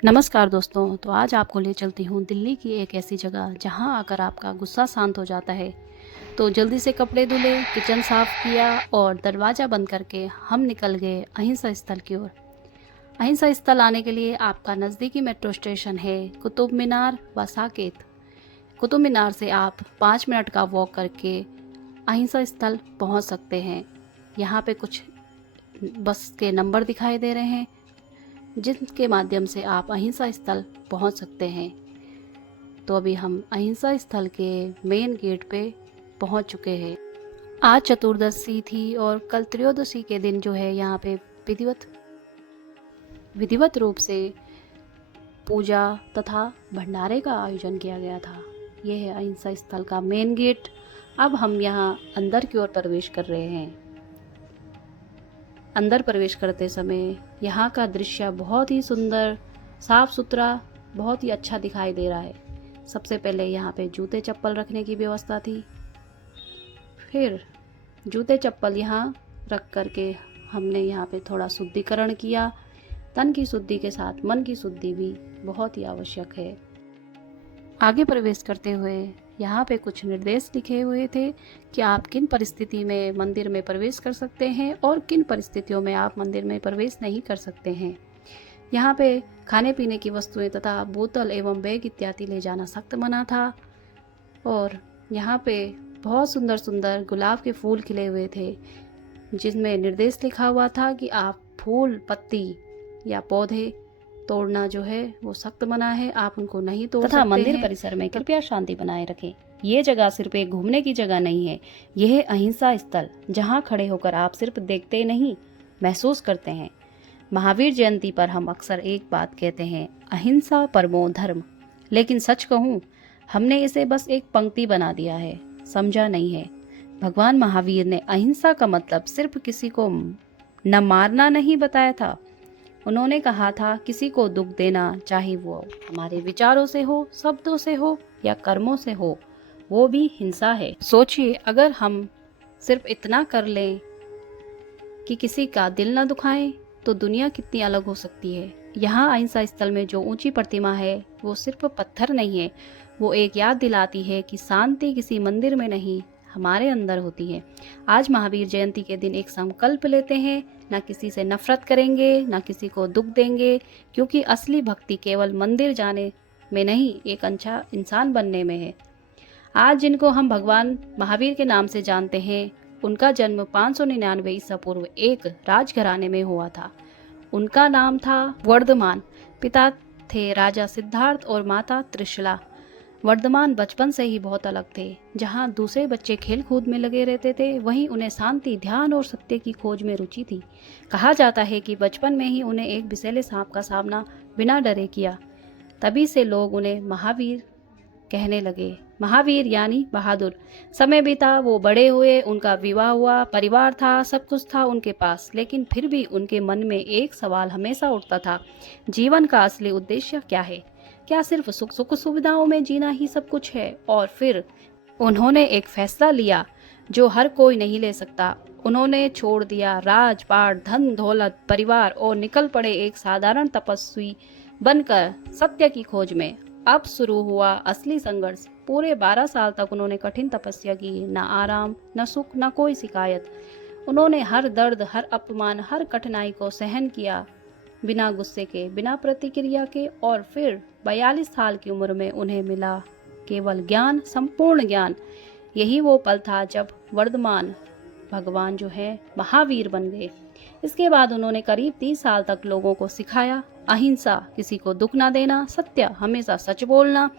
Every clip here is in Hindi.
नमस्कार दोस्तों। तो आज आपको ले चलती हूँ दिल्ली की एक ऐसी जगह जहाँ आकर आपका गुस्सा शांत हो जाता है। तो जल्दी से कपड़े धुले, किचन साफ किया और दरवाज़ा बंद करके हम निकल गए अहिंसा स्थल की ओर। अहिंसा स्थल आने के लिए आपका नज़दीकी मेट्रो स्टेशन है कुतुब मीनार व साकेत। कुतुब मीनार से आप 5 मिनट का वॉक करके अहिंसा स्थल पहुँच सकते हैं। यहाँ पे कुछ बस के नंबर दिखाई दे रहे हैं जिनके माध्यम से आप अहिंसा स्थल पहुंच सकते हैं। तो अभी हम अहिंसा स्थल के मेन गेट पे पहुंच चुके हैं। आज चतुर्दशी थी और कल त्रयोदशी के दिन जो है यहाँ पे विधिवत रूप से पूजा तथा भंडारे का आयोजन किया गया था। यह है अहिंसा स्थल का मेन गेट। अब हम यहाँ अंदर की ओर प्रवेश कर रहे हैं। अंदर प्रवेश करते समय यहाँ का दृश्य बहुत ही सुंदर, साफ सुथरा, बहुत ही अच्छा दिखाई दे रहा है। सबसे पहले यहाँ पे जूते चप्पल रखने की व्यवस्था थी। फिर जूते चप्पल यहाँ रख करके हमने यहाँ पे थोड़ा शुद्धिकरण किया। तन की शुद्धि के साथ मन की शुद्धि भी बहुत ही आवश्यक है। आगे प्रवेश करते हुए यहाँ पे कुछ निर्देश लिखे हुए थे कि आप किन परिस्थिति में मंदिर में प्रवेश कर सकते हैं और किन परिस्थितियों में आप मंदिर में प्रवेश नहीं कर सकते हैं। यहाँ पे खाने पीने की वस्तुएं तथा बोतल एवं बैग इत्यादि ले जाना सख्त मना था। और यहाँ पे बहुत सुंदर सुंदर गुलाब के फूल खिले हुए थे जिनमें निर्देश लिखा हुआ था कि आप फूल, पत्ती या पौधे तोड़ना जो है वो सख्त मना है, आप उनको नहीं तोड़ सकते हैं। मंदिर परिसर में कृपया शांति बनाए रखें। ये जगह सिर्फ एक घूमने की जगह नहीं है, यह है अहिंसा स्थल जहाँ खड़े होकर आप सिर्फ देखते नहीं, महसूस करते हैं। महावीर जयंती पर हम अक्सर एक बात कहते हैं, अहिंसा परमो धर्म। लेकिन सच कहूँ, हमने इसे बस एक पंक्ति बना दिया है, समझा नहीं है। भगवान महावीर ने अहिंसा का मतलब सिर्फ किसी को न मारना नहीं बताया था। उन्होंने कहा था किसी को दुख देना, चाहे वो हमारे विचारों से हो, शब्दों से हो या कर्मों से हो, वो भी हिंसा है। सोचिए, अगर हम सिर्फ इतना कर लें कि किसी का दिल न दुखाएं तो दुनिया कितनी अलग हो सकती है। यहाँ अहिंसा स्थल में जो ऊंची प्रतिमा है वो सिर्फ पत्थर नहीं है, वो एक याद दिलाती है कि शांति किसी मंदिर में नहीं, हमारे अंदर होती है। आज महावीर जयंती के दिन एक संकल्प लेते हैं, ना किसी से नफरत करेंगे, ना किसी को दुख देंगे, क्योंकि असली भक्ति केवल मंदिर जाने में नहीं, एक अच्छा इंसान बनने में है। आज जिनको हम भगवान महावीर के नाम से जानते हैं, उनका जन्म 599 ईसा पूर्व एक राजघराने में हुआ था। उनका नाम था वर्धमान। पिता थे राजा सिद्धार्थ और माता त्रिशला। वर्धमान बचपन से ही बहुत अलग थे। जहाँ दूसरे बच्चे खेल कूद में लगे रहते थे, वहीं उन्हें शांति, ध्यान और सत्य की खोज में रुचि थी। कहा जाता है कि बचपन में ही उन्हें एक विषैले सांप का सामना बिना डरे किया। तभी से लोग उन्हें महावीर कहने लगे। महावीर यानी बहादुर। समय बीता, वो बड़े हुए, उनका विवाह हुआ, परिवार था, सब कुछ था उनके पास, लेकिन फिर भी उनके मन में एक सवाल हमेशा उठता था, जीवन का असली उद्देश्य क्या है? क्या सिर्फ सुख सुविधाओं में जीना ही सब कुछ है? और फिर उन्होंने एक फैसला लिया जो हर कोई नहीं ले सकता। उन्होंने छोड़ दिया राजपाट, धन दौलत, परिवार और निकल पड़े एक साधारण तपस्वी बनकर सत्य की खोज में। अब शुरू हुआ असली संघर्ष। पूरे 12 साल तक उन्होंने कठिन तपस्या की, न आराम, न सुख, न कोई शिकायत। उन्होंने हर दर्द, हर अपमान, हर कठिनाई को सहन किया, बिना गुस्से के, बिना प्रतिक्रिया के। और फिर 42 साल की उम्र में उन्हें मिला केवल ज्ञान, संपूर्ण ज्ञान। यही वो पल था जब वर्धमान भगवान जो है महावीर बन गए। इसके बाद उन्होंने करीब 30 साल तक लोगों को सिखाया, अहिंसा, किसी को दुख ना देना, सत्य, हमेशा सच बोलना,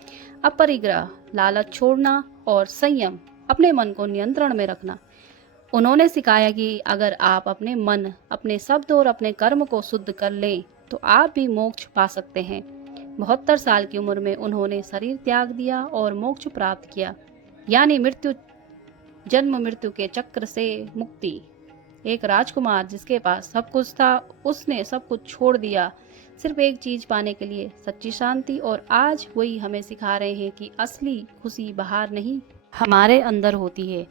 अपरिग्रह, लालच छोड़ना और संयम, अपने मन को नियंत्रण में रखना। उन्होंने सिखाया कि अगर आप अपने मन, अपने शब्द और अपने कर्म को शुद्ध कर लें तो आप भी मोक्ष पा सकते हैं। 72 साल की उम्र में उन्होंने शरीर त्याग दिया और मोक्ष प्राप्त किया, यानी जन्म मृत्यु के चक्र से मुक्ति। एक राजकुमार जिसके पास सब कुछ था, उसने सब कुछ छोड़ दिया सिर्फ एक चीज पाने के लिए, सच्ची शांति। और आज वही हमें सिखा रहे हैं कि असली खुशी बाहर नहीं, हमारे अंदर होती है।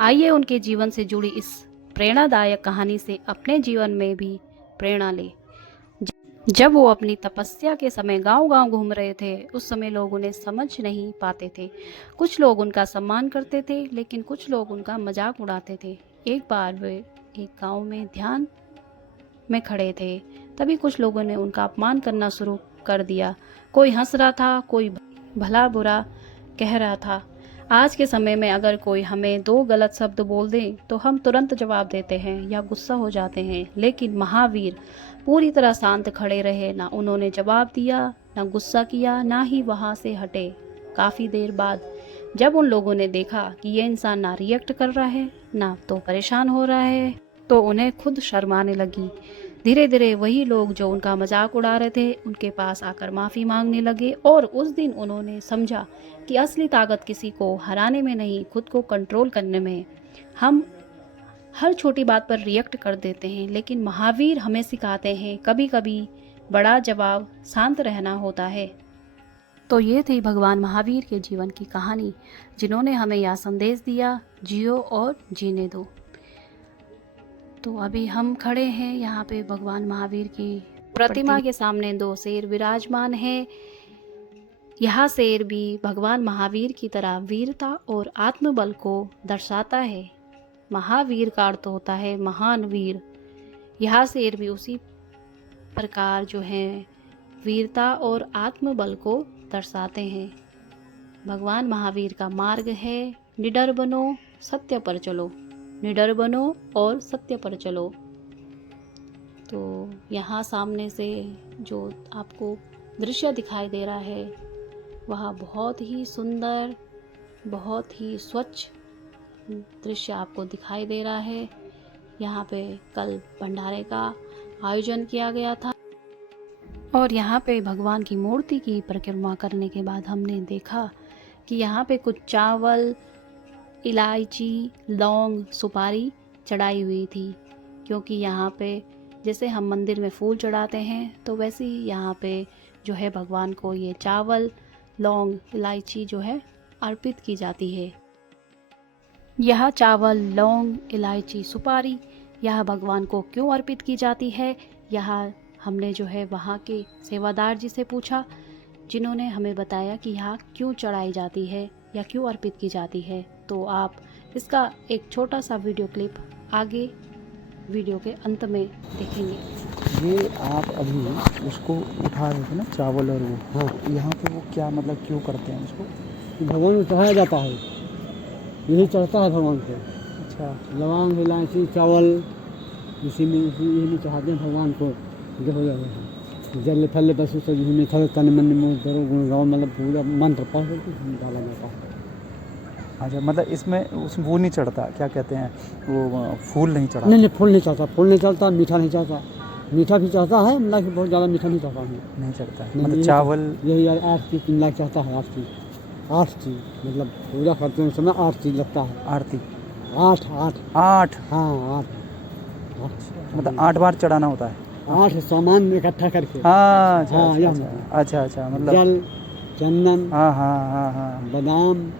आइए उनके जीवन से जुड़ी इस प्रेरणादायक कहानी से अपने जीवन में भी प्रेरणा ले। जब वो अपनी तपस्या के समय गांव-गांव घूम रहे थे, उस समय लोग उन्हें समझ नहीं पाते थे। कुछ लोग उनका सम्मान करते थे, लेकिन कुछ लोग उनका मजाक उड़ाते थे। एक बार वे एक गांव में ध्यान में खड़े थे, तभी कुछ लोगों ने उनका अपमान करना शुरू कर दिया। कोई हंस रहा था, कोई भला बुरा कह रहा था। आज के समय में अगर कोई हमें दो गलत शब्द बोल दे तो हम तुरंत जवाब देते हैं या गुस्सा हो जाते हैं, लेकिन महावीर पूरी तरह शांत खड़े रहे। ना उन्होंने जवाब दिया, ना गुस्सा किया, ना ही वहां से हटे। काफी देर बाद जब उन लोगों ने देखा कि ये इंसान ना रिएक्ट कर रहा है, ना तो परेशान हो रहा है, तो उन्हें खुद शर्माने लगी। धीरे धीरे वही लोग जो उनका मजाक उड़ा रहे थे उनके पास आकर माफ़ी मांगने लगे, और उस दिन उन्होंने समझा कि असली ताकत किसी को हराने में नहीं, खुद को कंट्रोल करने में है। हम हर छोटी बात पर रिएक्ट कर देते हैं, लेकिन महावीर हमें सिखाते हैं कभी कभी बड़ा जवाब शांत रहना होता है। तो ये थी भगवान महावीर के जीवन की कहानी, जिन्होंने हमें यह संदेश दिया, जियो और जीने दो। तो अभी हम खड़े हैं यहाँ पे भगवान महावीर की प्रतिमा के सामने। दो शेर विराजमान है। यह शेर भी भगवान महावीर की तरह वीरता और आत्मबल को दर्शाता है। महावीर का अर्थ होता है महान वीर। यह शेर भी उसी प्रकार जो है वीरता और आत्मबल को दर्शाते हैं। भगवान महावीर का मार्ग है निडर बनो, सत्य पर चलो। निडर बनो और सत्य पर चलो। तो यहाँ सामने से जो आपको दृश्य दिखाई दे रहा है वह बहुत ही सुंदर, बहुत ही स्वच्छ दृश्य आपको दिखाई दे रहा है। यहाँ पे कल भंडारे का आयोजन किया गया था, और यहाँ पे भगवान की मूर्ति की परिक्रमा करने के बाद हमने देखा कि यहाँ पे कुछ चावल, इलायची, लौंग, सुपारी चढ़ाई हुई थी, क्योंकि यहाँ पे जैसे हम मंदिर में फूल चढ़ाते हैं तो वैसे ही यहाँ पे जो है भगवान को ये चावल, लौंग, इलायची जो है अर्पित की जाती है। यह चावल, लौंग, इलायची, सुपारी यह भगवान को क्यों अर्पित की जाती है, यह हमने जो है वहाँ के सेवादार जी से पूछा, जिन्होंने हमें बताया कि यह क्यों चढ़ाई जाती है या क्यों अर्पित की जाती है। तो आप इसका एक छोटा सा वीडियो क्लिप आगे वीडियो के अंत में देखेंगे। ये आप अभी उसको उठा रहे थे ना, चावल और वो, हाँ, यहाँ पे वो क्या मतलब क्यों करते हैं उसको? भगवान को चढ़ाया जाता है, यही चढ़ता है भगवान को। अच्छा, लौंग, इलायची, चावल इसी में चढ़ाते हैं भगवान को। जो हो जाता है जल फल पशु सब यही में थल तन मन मुँह करो गुण गाओ, मतलब पूरा मंत्र पढ़ करके डाला जाता है। अच्छा, मतलब इसमें उसमें वो नहीं चढ़ता, क्या कहते हैं वो, फूल नहीं चढ़ा? नहीं, फूल नहीं चढ़ता, फूल नहीं चढ़ता, मीठा नहीं चढ़ता। मीठा भी चढ़ता है, मतलब कि बहुत ज़्यादा मीठा नहीं चढ़ता है। नहीं चढ़ता है, मतलब चावल यही 8 चीज़ 3 लाख चढ़ता है। 8 चीज़ मतलब पूजा करते हैं समय 8 चीज़ लगता है। आरती 8 हाँ 8 मतलब 8 बार चढ़ाना होता है। 8 सामान इकट्ठा करके। हाँ, अच्छा, हाँ, अच्छा, अच्छा, अच्छा, अच्छा, मतलब जल, चंदन, हाँ हाँ हाँ हाँ, बादाम,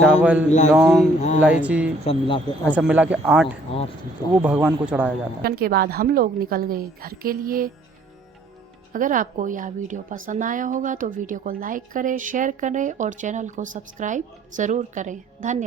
चावल, लौंग, हाँ, इलायची, सब मिला के अच्छा मिला के 8 चीज़ वो भगवान को चढ़ाया जाता है। के बाद हम लोग निकल गए घर के लिए। अगर आपको यह वीडियो पसंद आया होगा तो वीडियो को लाइक करें, शेयर करें और चैनल को सब्सक्राइब ज़रूर करें। धन्यवाद।